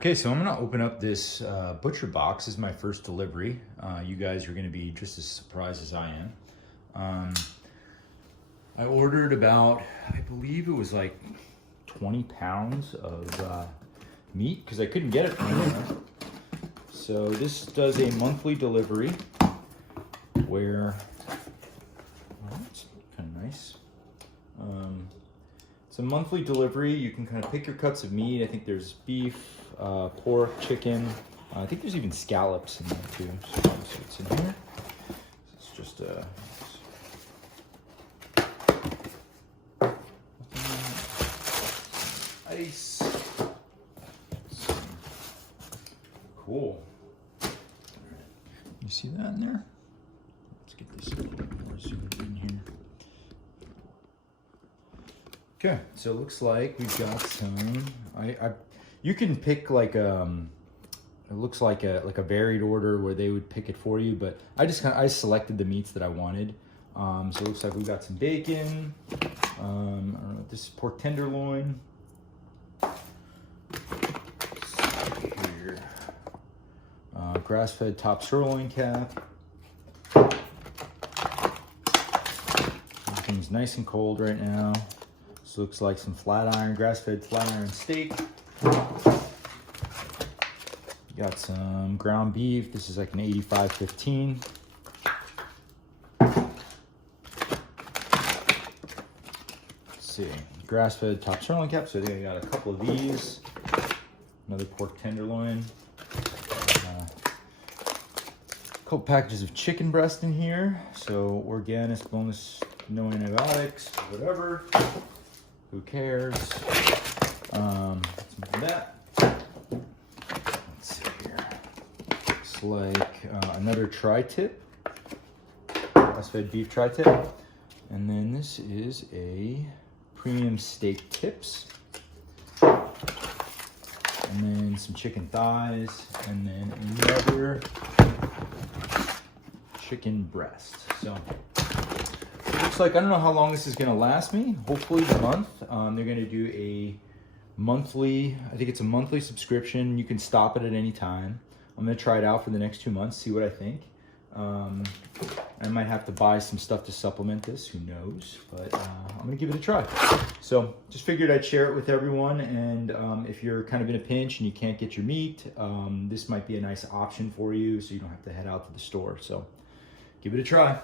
Okay, so I'm gonna open up this butcher box. This is my first delivery. You guys are gonna be just as surprised as I am. I ordered about, I believe it was like 20 pounds of meat because I couldn't get it from anywhere. So this does a monthly delivery where, well, it's kind of nice. It's a monthly delivery. You can kind of pick your cuts of meat. I think there's beef, pork, chicken. I think there's even scallops in there too. So it's in here. It's just ice. Cool. You see that in there? Let's get this a little bit more zoomed in here. Okay, so it looks like we've got some. You can pick like it looks like a varied order where they would pick it for you, but I selected the meats that I wanted. So it looks like we've got some bacon. I don't know, this is pork tenderloin. Here, grass-fed top sirloin cap. Everything's nice and cold right now. This looks like some grass-fed flat iron steak. Got some ground beef. This is like an 85/15. Let's see, grass-fed top sirloin cap. So I think I got a couple of these. Another pork tenderloin. A couple packages of chicken breast in here. So organic, boneless, no antibiotics, whatever. Who cares? Some of that. Let's see here. Looks like another tri-tip. Grass-fed beef tri-tip. And then this is a premium steak tips. And then some chicken thighs. And then another chicken breast. So looks like, I don't know how long this is gonna last me. Hopefully a month. They're gonna do a monthly, I think it's a monthly subscription. You can stop it at any time. I'm gonna try it out for the next 2 months, see what I think. I might have to buy some stuff to supplement this, who knows, but I'm gonna give it a try. So just figured I'd share it with everyone, and if you're kind of in a pinch and you can't get your meat, this might be a nice option for you so you don't have to head out to the store. So give it a try.